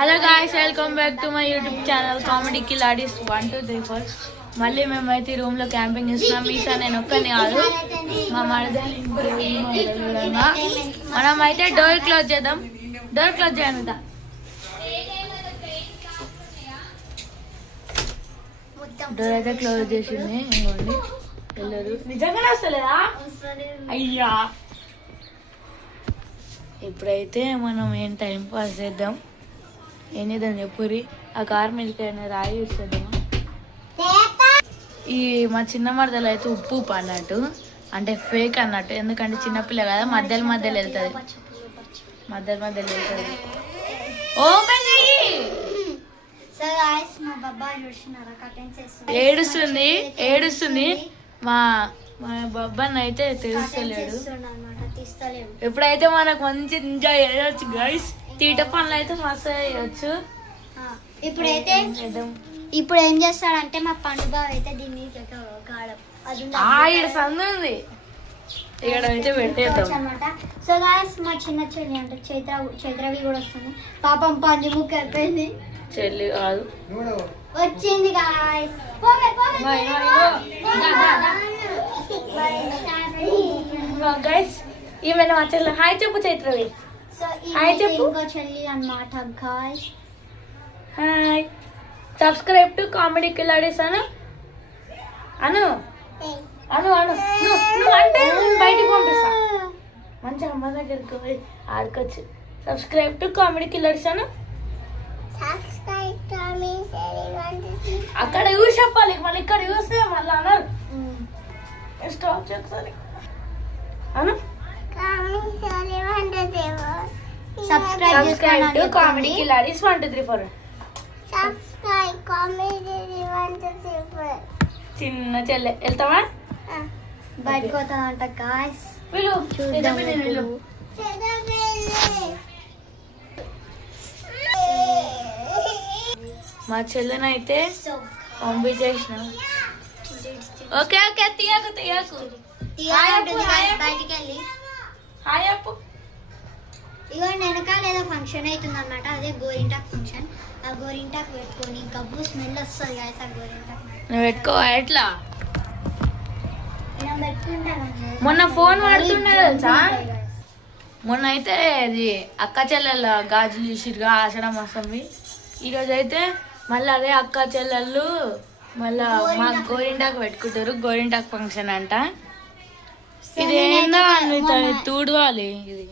Hello guys, welcome back to my YouTube channel comedy Khiladies 1 2 3 4. మళ్ళీ మేమైతే room లో camping చేస్తున్నాం. ఈసా నేను ఒక్కని కాదు, మా మరదలు మనం అయితే డోర్ క్లోజ్ చేద్దాం. డోర్ క్లోజ్ చేయండి. డోర్ అయితే క్లోజ్ చేసింది. ఇంకోండి వెళ్ళదు. నిజంగానే వస్తలేదా? అయ్యా, ఇప్పుడైతే మనం ఏం టైం పాస్ చేద్దాం. ఏం చేద్దాం చెప్పురి. ఆ కార్ మిల్క్ అయినా రాయి చూసేద్దామా? ఈ మా చిన్న మరదలు అయితే ఉప్పు అన్నట్టు, అంటే ఫేక్ అన్నట్టు. ఎందుకంటే చిన్నపిల్ల కదా, మధ్యలో వెళ్తుంది. మధ్యలో వెళ్తుంది. ఓపెన్ ఏడుస్తుంది. మా బొబ్బన్ అయితే తెలుస్తలేడు. ఎప్పుడైతే మనకు మంచి ఎంజాయ్ చేయొచ్చు గైస్. తీట పనులు అయితే మస్తు చేయొచ్చు. ఇప్పుడు ఏం చేస్తాడంటే మా పండుగ అయితే దీన్ని సందు ఉంది ఇక్కడ అయితే పెట్టేద్దాం అనమాట. సో గాయస్, మా చిన్న చెల్లి అంటే చైత్రవి కూడా వస్తుంది. పాపం పంది ముక్క అయిపోయింది. చెల్లి కాదు, వచ్చింది గాయస్. గైస్ ఈమె మా చెల్లి. హాయ్ చెప్పు చైత్రవి. హాయ్ చెప్పు. ఇంకో చెల్లి అన్నమాట guys. Hi. Subscribe to comedy కిలాడీస్ Anu Anu Anu Anu నువ్వు అంటే బయటికి పంపిస్తా. మంచిగా అమ్మ దగ్గరికి పోయి ఆడుకోవచ్చు. సబ్స్క్రైబ్ టు కామెడీ కిలాడీస్ అను. అక్కడ యూస్ చెప్పాలి, మళ్ళీ ఇక్కడ చూస్తే మళ్ళీ అన్నారు. స్టాప్ చేస్తుంది Anu. Subscribe to comedy Khiladies 1 2 3 4. చిన్న చెల్లె వెళ్తావా? బయటకు పోతానంట గాయస్. మా చెల్లెనైతే పంపించేసిన. ఓకే ఓకే, తీయకు బయటికి వెళ్ళి హాయ్ అప్పు. ఇవన్నీ వెనకాల ఏదో ఫంక్షన్ అవుతుంది అనమాట. అదే గోరింటాక్ ఫంక్షన్. ఆ గోరింటాక్ పెట్టుకొని గబ్బు స్మెల్ వస్తుంది గాయస్. ఆ గోరింటాక్ నువ్వు పెట్టుకో. ఎట్లా పెట్టుకుంటాను. మొన్న ఫోన్ వాడుతున్నా తెలుసా. మొన్న అయితే అది అక్క చెల్లెళ్ళ గాజులు చూసిరుగా ఆషాఢ మాసంవి. ఈరోజు అయితే మళ్ళీ అదే అక్క చెల్లెళ్ళు మళ్ళా మా గోరింటాకు పెట్టుకుంటారు. గోరింటాకు ఫంక్షన్ అంట. ఇదేందో తూడవాలి. ఇది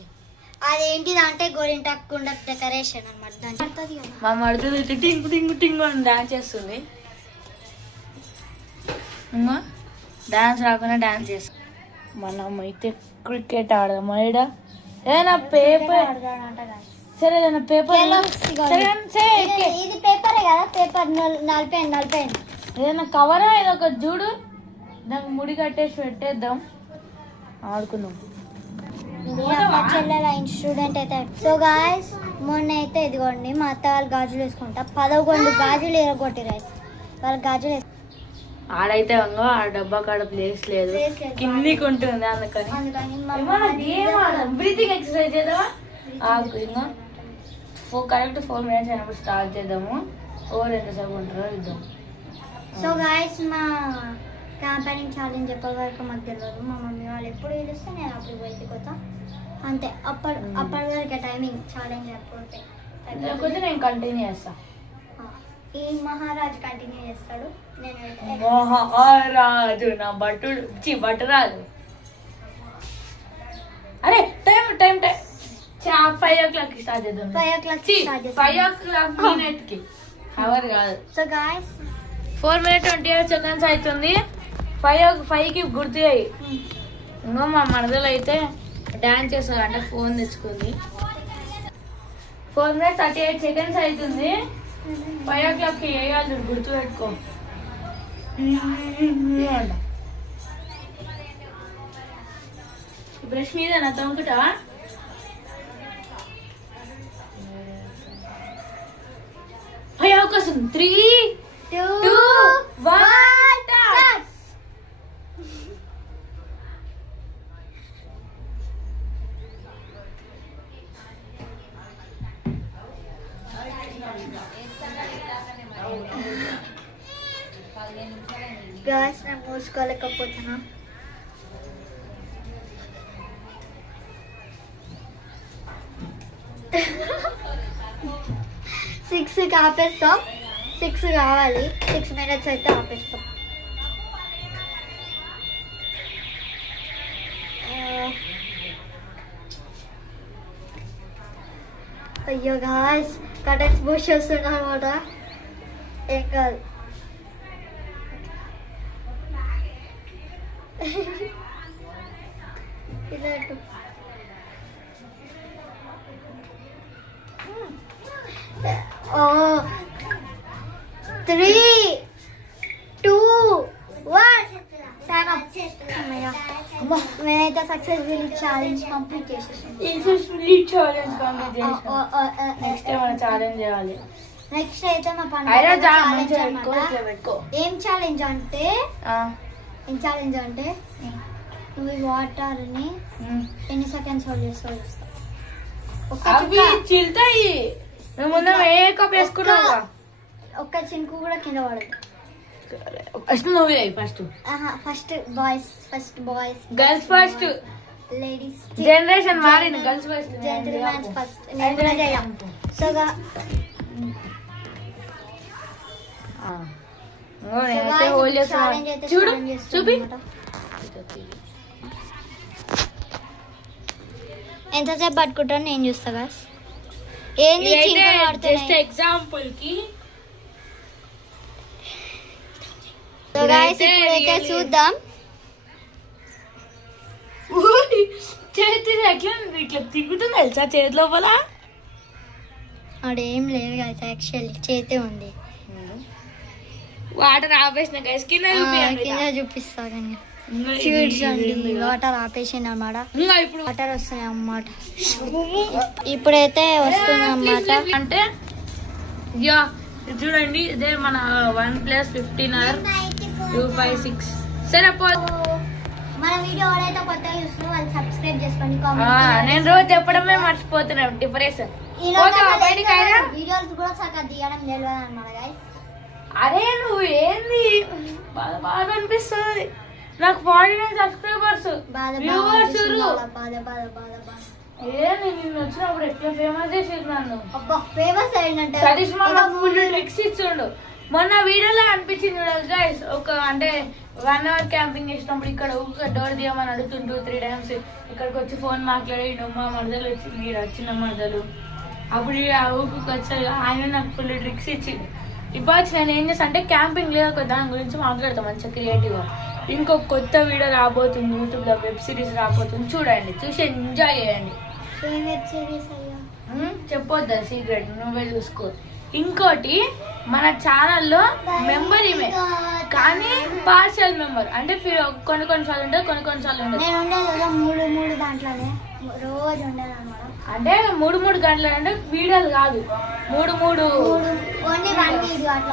అదేంటిది అంటే గోరింటాకు కుండ డెకరేషన్ అనమాట. మా మడుతుంది టింగు టింగు టింగు అని డాన్స్ చేస్తుంది. డాన్స్ రాకుండా డాన్స్ చేస్తుంది. మనం అయితే క్రికెట్ ఆడదాం. ఏడా ఏదైనా పేపర్, సరే ఏదైనా పేపర్. ఇది పేపరే కదా, పేపర్ నలిపేయండి. ఏదైనా కవర్ ఏదో ఒక చూడు, దానికి ముడి కట్టేసి పెట్టేద్దాం, ఆడుకుందాం. చెల్లెల స్టూడెంట్ అయితే. సో గాయస్, మొన్న అయితే ఇదిగోండి మా అత్త వాళ్ళు గాజులు వేసుకుంటా 11 గాజులు ఎరగొట్టిరు. వాళ్ళు గాజులు ఆడైతే ఆ డబ్బా కాడ ప్లేస్ లేదు, కిందికి ఉంటుంది. అందుకని బ్రీతింగ్ ఎక్సర్సైజ్ చేద్దామా? కరెక్ట్ 4 minutes అయినప్పుడు స్టార్ట్ చేద్దాము. ఓవర్ ఎంతసేపు ఉంటారో ఇద్దాం. సో గాయస్, మా క్యాంపెయినింగ్ ఛాలెంజ్ ఎప్పటి వరకు మాకు తెలియదు. మా మమ్మీ వాళ్ళు ఎప్పుడు పిలుస్తే నేను అప్పుడు బయటికి వస్తా అంతే. అప్పటి వరకు టైమింగ్ ఛాలెంజ్ లేకపోతే నేను కంటిన్యూ చేస్తా. ఈ మహారాజు కంటిన్యూ చేస్తాడు. మహారాజు నా బట్టరాజు. అరే టైం 5 o'clock స్టార్ట్ చేద్దాం. 5 o'clock 5 o'clock మినిట్కి అవర్ కాదు. సో గాయస్, 4 minutes 28 seconds అవుతుంది. 5కి గుర్తు అయ్యి. ఇంకో మా మరదలు అయితే డాన్స్ చేస్తారంటే ఫోన్ తెచ్చుకుంది. 4 minutes 38 seconds అవుతుంది. 5 o'clockకి వేయాలి, గుర్తు పెట్టుకో. బ్రష్ మీద నా తొంగుటా. అవకాశం 3 2 1. గ్యాస్ నేను మూసుకోలేకపోతున్నా. సిక్స్కి ఆపేస్తాం. 6 కావాలి. 6 minutes అయితే ఆపేస్తాం. అయ్యో గాయ్స్ కటన్స్ బుష్ వస్తున్నా అనమాట. ఏం కాదు. ఇలాంటి ఓ 3, 2, 1 టైం అప్. నేనైతే సక్సెస్ఫుల్ ఛాలెంజ్ కంప్లీట్ చేసేసాను. నెక్స్ట్ మన ఛాలెంజ్ చేయాలి. నెక్స్ట్ అయితే మా పండుగ ఏం ఛాలెంజ్ అంటే నువ్వు ఈ వాటర్ని ఎన్ని సెకండ్స్ హోల్డ్ చేస్తావు చిల్తాయి. ఒక్క చింకు కూడా కింద పడదు. ఫస్ట్ నువ్వే first first boys girls first. Ladies generation మారింది. Girls first. Gentlemens first. నేను కూడా చేయం. సో చూడు చూపి. ఎంతసేపు పట్టుకుంటాను నేను చూస్తా గాస్. ఏంది జస్ట్ ఎగ్జాంపుల్ కి. సో గాయ్స్ ఇప్పుడైతే చూద్దాం. చేతి ఎట్లా ఇట్లా తిరుగుతుంది తెలుసా చేతి లోపల. అదేం లేదు గాయ్స్, యాక్చువల్లీ చేతే ఉంది. వాటర్ ఆపేసిన కింద చూపిస్తా కానీ చూడండి. వాటర్ ఆపేసింది అన్నమాట. ఇప్పుడు వాటర్ వస్తున్నాయి అన్నమాట. ఇప్పుడైతే వస్తుంది అన్నమాట. అంటే చూడండి ఇదే మన 1 + 15 or 2 5 6. సరే మన వీడియో ఎవరైతే కొత్తగా చూస్తున్నారో వాళ్ళు సబ్స్క్రైబ్ చేసుకోండి. నేను రోజు చెప్పడమే మర్చిపోతున్నా. డిప్రెషన్ వీడియోస్ కూడా సగం తీయడం తెలియదు అన్నమాట గైస్. అరే నువ్వు ఏంది బాధ అనిపిస్తుంది నాకు. 49 సబ్స్క్రైబర్స్ వ్యూవర్స్. నిన్ను వచ్చినప్పుడు ఎట్లా ఫేమస్ చేసేది నన్ను. సతీష్ మామ ఫుల్ ట్రిక్స్ ఇచ్చిండు. మొన్న వీడియోలో అనిపించింది గైస్. ఒక అంటే 1 hour క్యాంపింగ్ చేసినప్పుడు ఇక్కడ డోర్ తీయమని అడుగుతుంటూ 3 times ఇక్కడికి వచ్చి ఫోన్ మాట్లాడి మా మరదలు వచ్చింది. చిన్న మరదలు అప్పుడు ఆ ఊరికి వచ్చాయి. ఆయన నాకు ఫుల్ ట్రిక్స్ ఇచ్చింది. ఇప్పుడు నేను ఏం చేస్తాను అంటే క్యాంపింగ్ లేదు ఒక దాని గురించి మాట్లాడతాం మంచిగా క్రియేటివ్గా. ఇంకొక కొత్త వీడియో రాబోతుంది యూట్యూబ్లో. వెబ్ సిరీస్ రాబోతుంది. చూడండి, చూసి ఎంజాయ్ చేయండి. చెప్పొద్దా సీక్రెట్, నువ్వే చూసుకో. ఇంకోటి మన ఛానల్లో మెంబర్ ఈమె కానీ పార్షియల్ మెంబర్. అంటే కొన్నిసార్లు ఉంటుంది, కొన్నిసార్లు ఉండదు. అంటే 3 గంటలు అంటే వీడియోలు కాదు. 3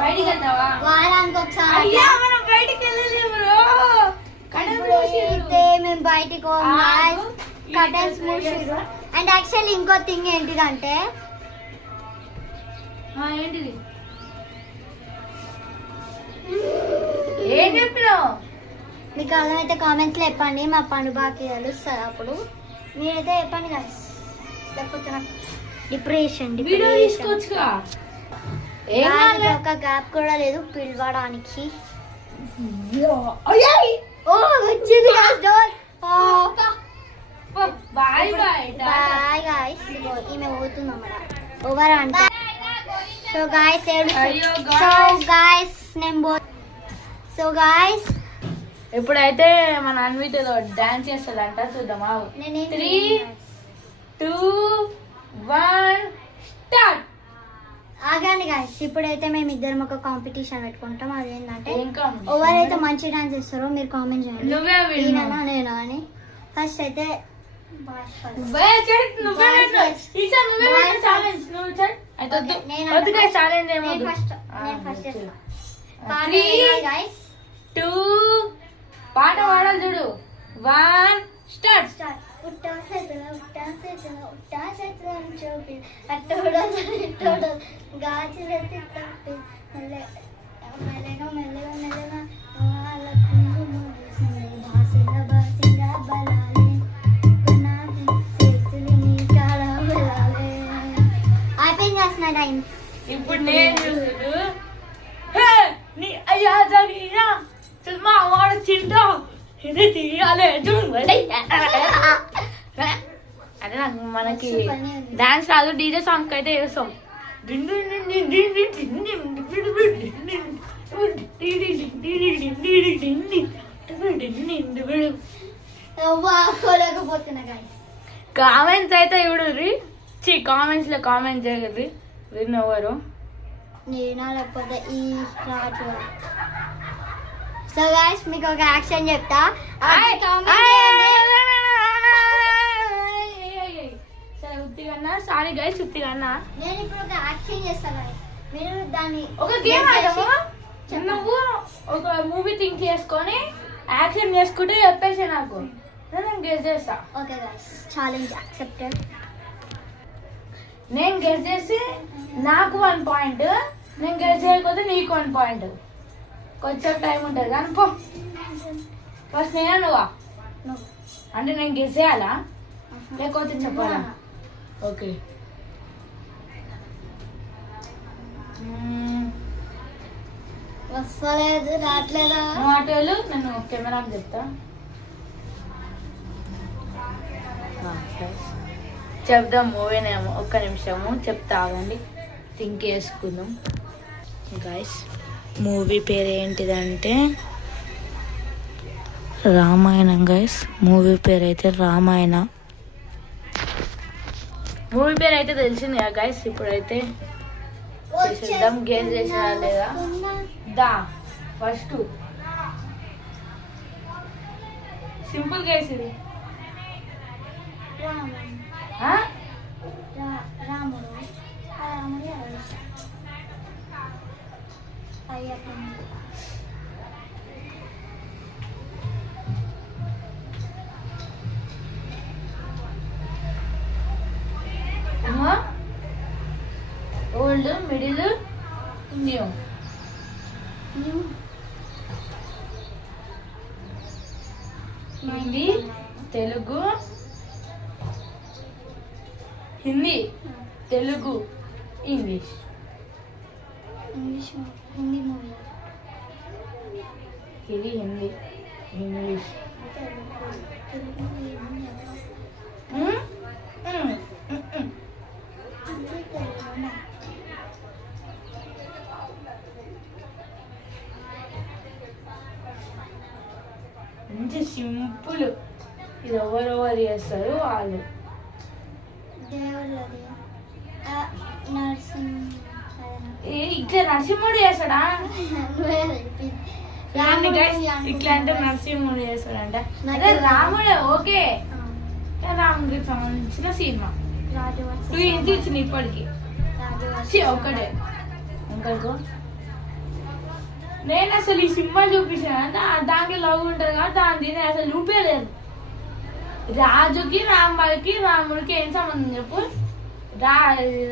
బయటికి వెళ్తావా? మనం బయటికి వెళ్ళలేము. మేము బయటికి కటన్స్ మూసిరు. అండ్ యాక్చువల్లీ ఇంకో థింగ్ ఏంటిదంటే ఏంటిది ఏం చెప్పినావు? మీకు అర్థమైతే కామెంట్స్ లో చెప్పండి. మా పండుగకి తెలుస్తుంది అప్పుడు. మీరైతే చెప్పండి గైస్. లేకపోతే డిప్రెషన్ ఒక గ్యాప్ కూడా లేదు పిలవడానికి. Bye bye bye guys. ఈమె పోతుందన్నమాట ఓవర్ అంటే. సో గాయ్స్ సో గాయ్స్ ఇప్పుడైతే మన అన్విత డాన్స్ చేస్తుందంట. చూద్దామా? 3, 2, 1 స్టార్ట్. ఆగండి గాయ్స్. ఇప్పుడైతే మేము ఇద్దరం ఒక కాంపిటీషన్ పెట్టుకుంటాం. అదేంటంటే ఎవరైతే మంచి డాన్స్ చేస్తారో మీరు కామెంట్ చేయండి. నేనా అని. ఫస్ట్ అయితే పాట పాడాలి చూడు. 1 స్టార్ట్. ఉట్టా చేతుల చూపి అట్టోడో ఇట్టోడో గాజులెత్తి తప్పి మెల్లగా వాళ్ళ కుంకుమ పూసింది. బాసింగా బలాలే గులాబీ చేతులు నీ కాడ బలాలే. అయిపోయింది కాసిన టైం. ఇప్పుడు నేను చూడు నీ అయ్యా జరిగినా మా వాడు తింటా ఇది తీయాలి అదే నాకు మనకి డాన్స్ రాదు డీజే సాంగ్ అయితే వేస్తాం కామెంట్స్ అయితే చూడుర్రి కామెంట్స్ లో కామెంట్ చేయగలరు విన్ ఎవరు నేనా లేకపోతే ఈ రాజు. సో గైస్ మీకు ఒక యాక్షన్ చెప్తా. సరే ఉత్తిగన్నా సారీ గైస్ ఉత్తిగన్నా నేను ఇప్పుడు ఒక యాక్షన్ చేస్తాను గైస్. మీరు దాన్ని ఒక గేమ్ ఆడము. నువ్వు ఒక మూవీ థింక్ చేసుకొని యాక్షన్ చేసుకుంటే చెప్పేసి నాకు నేను గెస్ చేస్తా. Okay guys challenge accepted. నేను గెస్ చేసి నాకు 1 పాయింట్, నేను గెస్ చేయకపోతే నీకు 1 పాయింట్. కొంచెం టైం ఉంటుంది కానీ పో. ఫస్ట్ నేనా నువ్వా? అంటే నేను గెస్ చేయాలా లేకపోతే చెప్పాలా? ఓకే వస్తలేదు రావట్లేదా? నువ్వు ఆటోలు నేను కెమెరాకి చెప్తా. చెప్దాం మూవీనేమో ఒక్క నిమిషము చెప్తా ఆగండి థింక్ చేసుకుందాం. గైస్ మూవీ పేరు ఏంటిదంటే రామాయణం. గైస్ మూవీ పేరు అయితే రామాయణ. మూవీ పేరు అయితే తెలిసింది కదా గైస్. ఇప్పుడైతే చేసేద్దాం. గేమ్ చేసినా లేదా దా ఫస్ట్ సింపుల్ గేస్ ఇది. రాముడు Ayyappa old middle new. Hindi Telugu Hindi Telugu English. Hindi movie ఇది హిందీ ఇంగ్లీష్. మంచి సింపుల్. ఇది ఎవరెవరు చేస్తారు వాళ్ళు. దేవుళ్ళది నరసింహ. ఇట్లా నరసింహుడు చేస్తాడా? ఇట్లా అంటే నరసింహుడు చేస్తాడంట. అదే రాముడే ఓకే. రాముడికి సంబంధించిన సినిమా 2 ఇంటి ఇచ్చింది ఇప్పటికి ఒక్కటే. ఇంకో నేను అసలు ఈ సినిమా చూపించాను దాంట్లో లవ్ ఉంటుంది కాబట్టి దాని నేను అసలు చూపించలేదు. రాజుకి రాంబాయికి రాముడికి ఏం సంబంధం చెప్పు?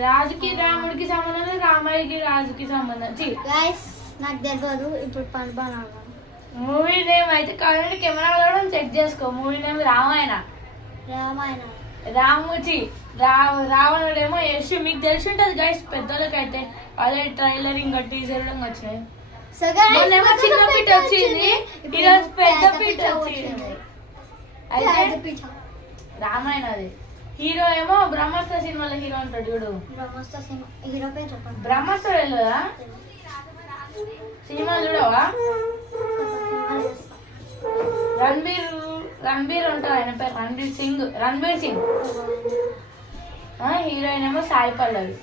రాజుకి రాముడికి సంబంధం లేదు, రామాయికి రాజుకి సంబంధం. నాకు తెలియదు. ఇప్పుడు పని బాగా మూవీ నేమ్ అయితే కావాలంటే కెమెరా కూడా చెక్ చేసుకో. Movie name Ramayana. రామాయణ రాముచి రావణుడేమో యశ్. మీకు తెలిసి ఉంటుంది గైస్ పెద్దోళ్ళకైతే. అదే ట్రైలర్ ఇంకా టీజర్ కూడా వచ్చినాయి. మొన్నేమో చిన్న పిట్ వచ్చింది, ఈరోజు పెద్ద పిట్ వచ్చింది. అయితే రామాయణ అది. హీరో ఏమో బ్రహ్మాస్త్ర సినిమాలో హీరో ఉంటాడు చూడు. బ్రహ్మాస్త్ర సినిమా హీరో పేరు చెప్పండి. బ్రహ్మాస్త్ర వెళ్ళదా సినిమా చూడవా? రణబీర్ ఉంటాడు, ఆయన పేరు రణబీర్ సింగ్. హీరోయిన్ ఏమో సాయి పల్లవి.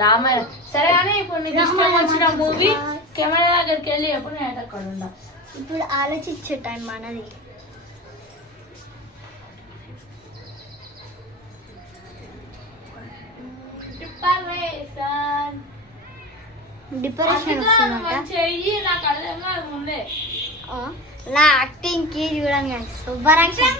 రామాయణ. సరే కానీ ఇప్పుడు నీకు ఇష్టం వచ్చిన మూవీ కెమెరా దగ్గరికి వెళ్ళి ఎప్పుడు నేను అక్కడ ఉండా. ఇప్పుడు ఆలోచించే టైం మనది. డిప్రెషన్ చెయ్యి నాకు అర్థం కాదు ముందే. నా యాక్టింగ్ కి చూడండి guys over action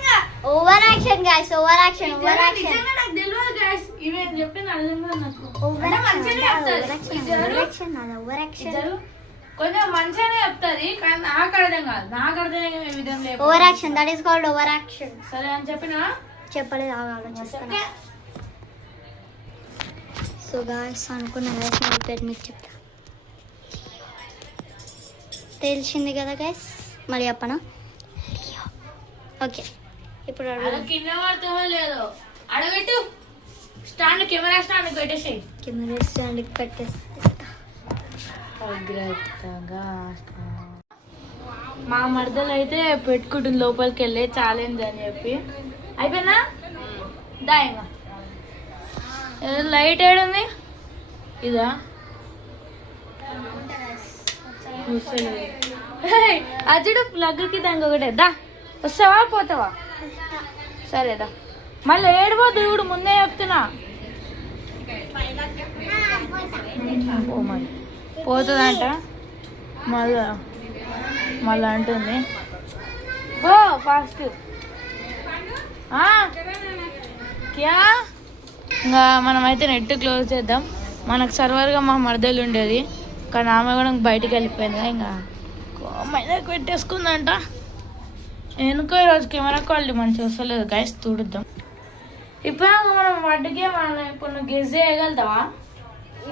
over action guys over action over action నాకు తెలియదు గైస్ ఇవేం చెప్పిన అర్థం నాకు ఓవర్ మంచిగానే యాక్షన్ ఓవర్ యాక్షన్ కొంచెం మంచిగానే చెప్తుంది కానీ నాకు అర్థం కాదు నాకు అర్థమయ్యే విధం లేదు over action that is called over action సరే అని చెప్పినా చెప్పలేదు ఆలోచిస్తున్నా సో గాయస్ అనుకున్నా గైస్ నా పేరు మీకు చెప్తా తెలిసింది కదా గైస్ మళ్ళీ చెప్పనా ఓకే ఇప్పుడు అలా కింద పడతావో లేదో అడగట్టు స్టాండ్ కెమెరా స్టాండ్ పెట్టేసి కెమెరా స్టాండ్ పెట్టేస్తా మా మరదలు అయితే పెట్టుకుంటుంది లోపలికి వెళ్ళి ఛాలెంజ్ అని చెప్పి అయిపోయిందా దాయంగా లైట్ ఏడుంది ఇదా అజుడు ప్లగ్కి దానికి ఒకటే దా వస్తావా పోతావా సరేదా మళ్ళీ ఏడిపోద్దు ఇప్పుడు ముందే చెప్తున్నా పోతుందంట మళ్ళీ అంటుంది ఓ ఫాస్ట్ క్యా ఇంకా మనమైతే నెట్ క్లోజ్ చేద్దాం మనకు సర్వర్గా మా మరదలు ఉండేది కానీ ఆమె కూడా బయటికి వెళ్ళిపోయింది ఇంకా మైదాకి పెట్టేసుకుందంట ఎందుకో ఈరోజు కెమెరా క్వాలిటీ మంచిగా వస్తలేదు గైస్ చూడుద్దాం ఇప్పుడు మనం వడ్డీకే మనం ఇప్పుడు నువ్వు గెస్ చేయగలుగుతావా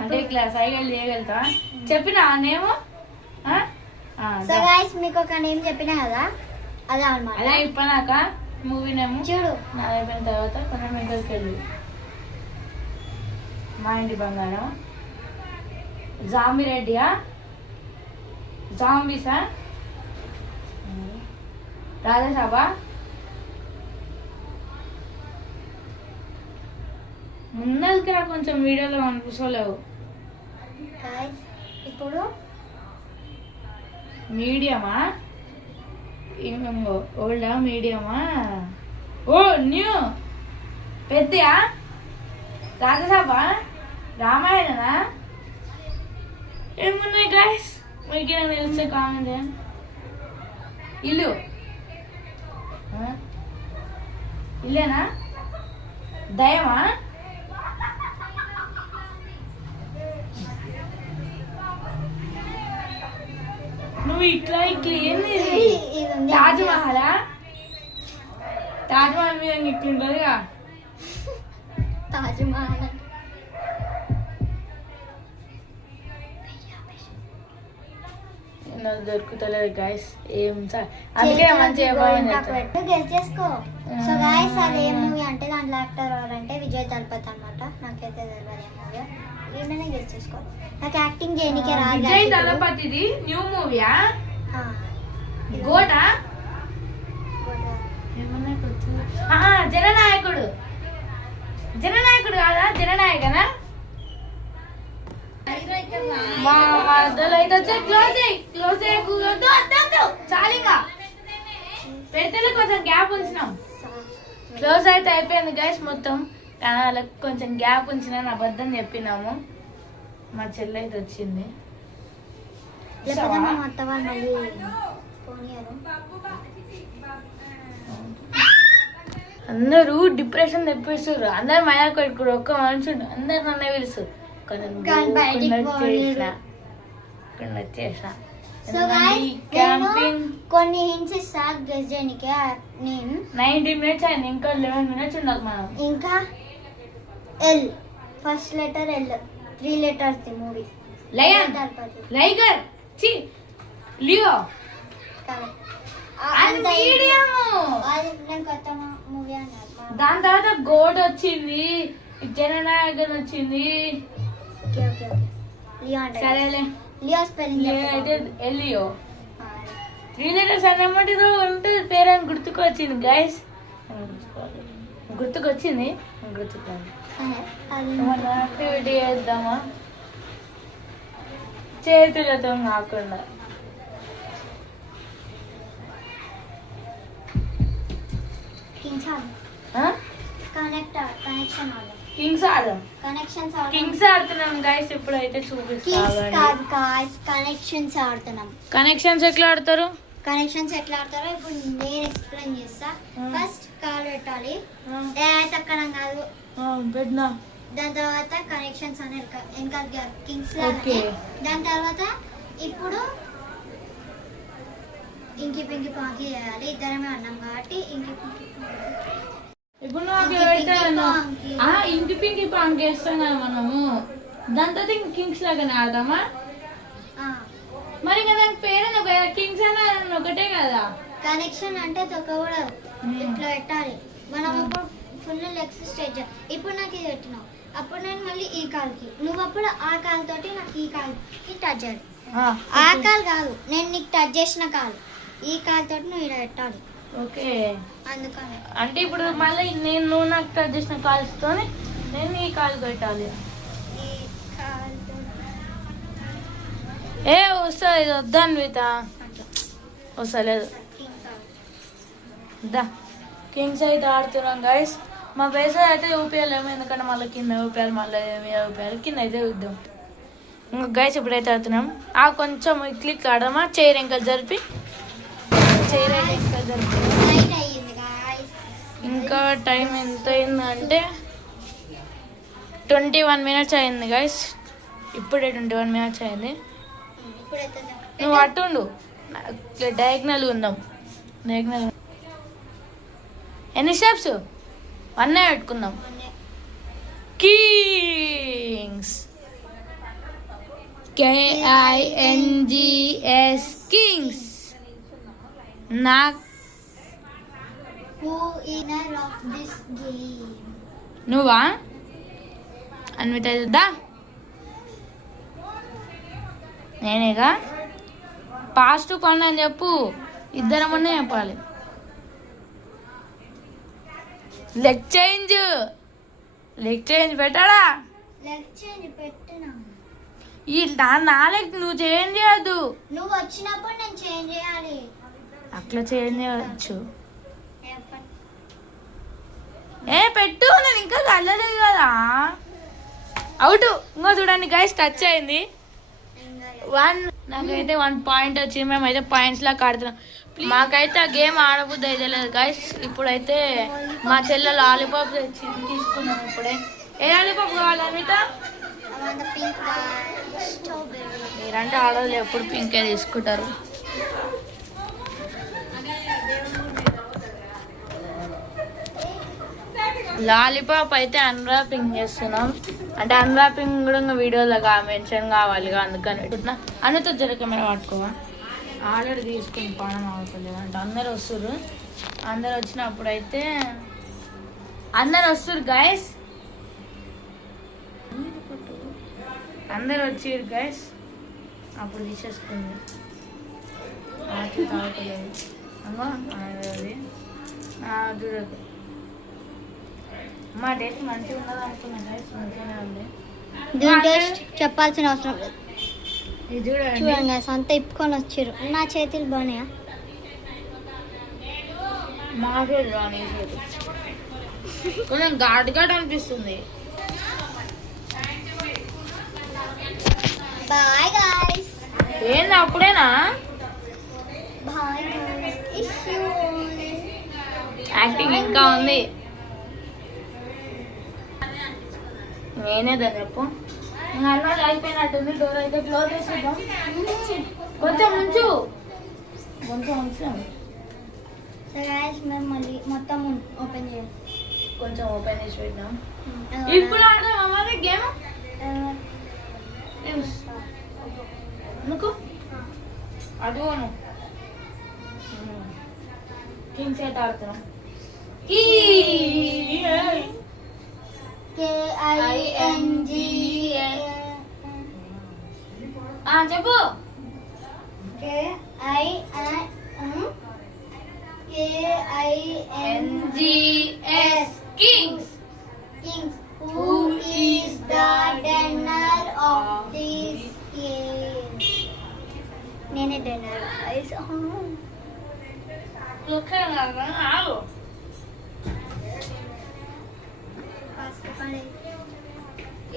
అంటే ఇట్లా సైకిల్ చేయగలుగుతావా చెప్పినా నేమో సో గైస్ మీకు ఒక నేమ్ చెప్పినా కదా అదే అన్నమాట అదే ఇప్పనాక మూవీ నేమ్ చూడు నా అయిపోయిన తర్వాత కొంచెం ఇంటికి వెళ్ళి మా ఇంటి బంగారం జాంబిరెడ్డియా జాంబీసా రాజాసాబా ముందరికి కొంచెం వీడియోలో కనిపిస్తలేవు ఇప్పుడు మీడియమా ఓల్డా మీడియమా ఓ న్యూ పెద్దయా రాజసాబా రామాయణనా ఏమున్నాయి గాయస్ మీకు తెలిసే కామెంట్ ఇల్లు ఇల్లేనా దయమా నువ్వు ఇట్లా ఏంది తాజ్ మహలా తాజ్ మహల్ మీద ఇట్లుంటుందిగా తాజ్ మహల్ దొరుకుతలేదు గైస్ ఏం అందుకే మంచిగా గెస్ చేసుకో సో గైస్ అది ఏ మూవీ అంటే దాంట్లో యాక్టర్ ఎవరంటే విజయ్ తలపతి అనమాట నాకైతే తెలియదు మూవీ ఏమైనా గెస్ చేసుకోవాలి నాకు యాక్టింగ్ చేయడానికి రాదు విజయ్ తలపతిది న్యూ మూవీయా గోటా జననాయకుడు జననాయకుడు కాదా జననాయకనా మా మరదలు అయితే వచ్చి క్లోజ్ చాలింగా పెడితే కొంచెం గ్యాప్ ఉంచినాం క్లోజ్ అయితే అయిపోయింది గైస్ మొత్తం కానీ వాళ్ళకి కొంచెం గ్యాప్ ఉంచిన అబద్ధం చెప్పినాము మా చెల్లి అయితే వచ్చింది అందరూ డిప్రెషన్ తెప్పిస్తారు అందరు మయా కొడుకుడు ఒక్క మనుషుడు అందరు నన్నే పిలుస్తారు కొన్ని హింట్స్ ఇస్తా గెస్ చేయడానికి 90 మినిట్స్ అయింది ఇంకా 11 మినిట్స్ ఉండాలి మనం ఇంకా L first letter L 3 letters movie lion liger చి లియో దాని తర్వాత గోడ్ వచ్చింది జననాయకన్ వచ్చింది సరేలే లియో స్పెల్లింగ్ అయితే ఎల్లియో 3 లెటర్స్ అన్నమాట ఉంటుంది పేరు గుర్తుకొచ్చింది గైస్ గుర్తుకొచ్చింది గుర్తుకోండి యాక్టివిటీ చేద్దామా చేతులతో కాకుండా కింగ్స్ ఆడదాం కింగ్స్ ఆడుతున్నాం గైస్ ఇప్పుడైతే చూపిస్తాను కనెక్షన్స్ ఆడుతున్నాం కనెక్షన్స్ ఎట్లా ఆడతారు కనెక్షన్స్ ఎట్లా ఆడతారో ఇప్పుడు నేను ఎక్స్ప్లెయిన్ చేస్తా. ఫస్ట్ కాల్ పెట్టాలి, తక్కడం కాదు, పెట్టినా. దాని తర్వాత కనెక్షన్స్ అనేది వెనకాల కింగ్స్ లాగానే. దాని తర్వాత ఇప్పుడు ఇంకి పింకి పాకి చేయాలి, ఇద్దరమే అన్నాం కాబట్టి ఇంకి పింకి ఇప్పుడు ఇంటి పింకి పాంక్ వేస్తాం కదా మనము, దాని తర్వాత ఇంక కింగ్స్ లాగానే ఆడదామా? మరి ఇంకా దాని పేరు కింగ్స్ అన్న ఒకటే కదా. కనెక్షన్ అంటే తొక్కకూడదు, ఇట్లా పెట్టాలి. మనం ఇప్పుడు ఫుల్ లెగ్స్ స్ట్రెచ్. ఇప్పుడు నాకు ఇది పెట్టినావు, అప్పుడు నేను మళ్ళీ ఈ కాల్కి, నువ్వు అప్పుడు ఆ కాల్ తోటి నాకు ఈ కాల్కి టచ్ చేయాలి. ఆ కాల్ కాదు, నేను నీకు టచ్ చేసిన కాల్, ఈ కాల్ తోటి నువ్వు ఇలా పెట్టాలి. ఓకే, అందుకని అంటే ఇప్పుడు మళ్ళీ నువ్వు నాకు టచ్ చేసిన కాల్స్ తోని నేను ఈ కాల్ పెట్టాలి. ఈ కాల్ ఏ వస్తుంది, ఇది వద్దాను మీత వస్తలేదు. దా కింగ్స్ అయితే ఆడుతున్నాం గైస్. మా పైసలు అయితే ఊపియాలేమో, ఎందుకంటే మళ్ళీ కింద ఊపియాలి, మళ్ళీ ఊపియాలి, కింద అయితే చూద్దాం. ఇంకా గైస్ ఇప్పుడైతే ఆడుతున్నాం. కొంచెం క్లిక్ ఆడమా, చైర్ ఇంకా జరిపి, చైర్ అయితే ఇంకా జరిపి. ఇంకా టైం ఎంత అయిందంటే 21 minutes అయింది గైస్. ఇప్పుడే 21 minutes అయింది. నువ్వు అట్టుండు, డయాగ్నల్ ఉందాం. డయాగ్నల్ ఎన్ని స్టెప్స్? 1 పెట్టుకుందాం. Kings, KINGS, Kings. నువ్వా అన్విత? దా నేనేగా. పాస్ట్ పని అని చెప్పు, ఇద్దరమన్నా చెప్పాలి. లెగ్ చేంజ్ పెట్టాడా? ఈ నా లెగ్ నువ్వు చేంజ్ చేయద్దు. నువ్వు వచ్చినప్పుడు నేను చేంజ్ చేయాలి. అట్లా చేంజ్ చేయవచ్చు. పెట్టు, నేను ఇంకా కలలేదు కదా. అవుట్. ఇంకో చూడండి గైస్, టచ్ అయింది. 1 నాకైతే 1 point వచ్చింది. మేమైతే పాయింట్స్ లా ఆడుతున్నాం. మాకైతే ఆ గేమ్ ఆడబుద్ది అయితే లేదు గైస్. ఇప్పుడైతే మా చెల్లె లాలీపాప్ తీసుకున్నాం. ఇప్పుడే ఏ లాలీపాప్ కావాలి అమిత? మీరంటే ఆడదు, ఎప్పుడు పింకే తీసుకుంటారు. లాలీపాప్ అయితే అన్రాపింగ్ చేస్తున్నాం. అంటే అన్రాపింగ్ కూడా ఇంకా వీడియోలో మెన్షన్ కావాలి, అందుకని పెట్టుకున్నా. అన్నతో జరగమని పట్టుకోవా, ఆల్రెడీ తీసుకుని పానం అవ్వట్లేదు అంటే అందరు వస్తుర్రు. అందరు వచ్చినప్పుడు అయితే అందరు వస్తుర్రు గైస్, అందరు వచ్చిర్రు గైస్. అప్పుడు తీసేసుకుంది, తాగట్లేదు. అది చూడదు. మా టేస్ట్ మంచిగా ఉన్నది అనుకున్నా గైస్, మంచిగానే ఉంది. టేస్ట్ చెప్పాల్సిన అవసరం లేదు. ఇది చూడండి, అంత ఇప్పుకొని వచ్చారు. నా చేతులు బాగున్నాయా? మా చేతులు రాని కొంచెం ఘాట్ అనిపిస్తుంది. Bye guys. ఏంది అప్పుడేనా? Bye guys. యాక్టింగ్ ఇంకా ఉంది. నేనే దాన్ని చెప్పు. అన్నది అయిపోయినట్టుంది. డోర్ అయితే క్లోజ్ చేసేద్దాం. కొంచెం ఉంచు, కొంచెం ఉంచాము. మేము మళ్ళీ మొత్తం ఓపెన్ చేయాలి. కొంచెం ఓపెన్ చేసి పెట్టాం. ఇప్పుడు ఆడదాం మరి గేమ్. ఎందుకు అడుగును? కింగ్స్ అయితే ఆడుతున్నాం. చెప్పు. KINGS, Kings. Who is the winner of this game? నేనే డిన్నర్.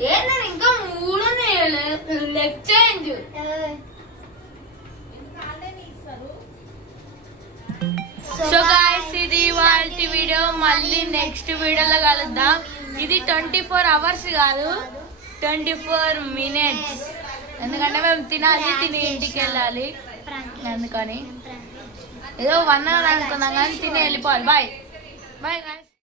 ఏంటంటే ఇంకా 3 లెగ్ చేంజ్. సో గాయ్స్ ఇది వాళ్ళ వీడియో. మళ్ళీ నెక్స్ట్ వీడియోలో కలుద్దాం. ఇది 24 hours కాదు, 24 minutes. ఎందుకంటే మేము తినాలి, తిని ఇంటికి వెళ్ళాలి. అందుకని ఏదో 1 hour అనుకున్నాం కానీ తిని వెళ్ళిపోవాలి. Bye bye.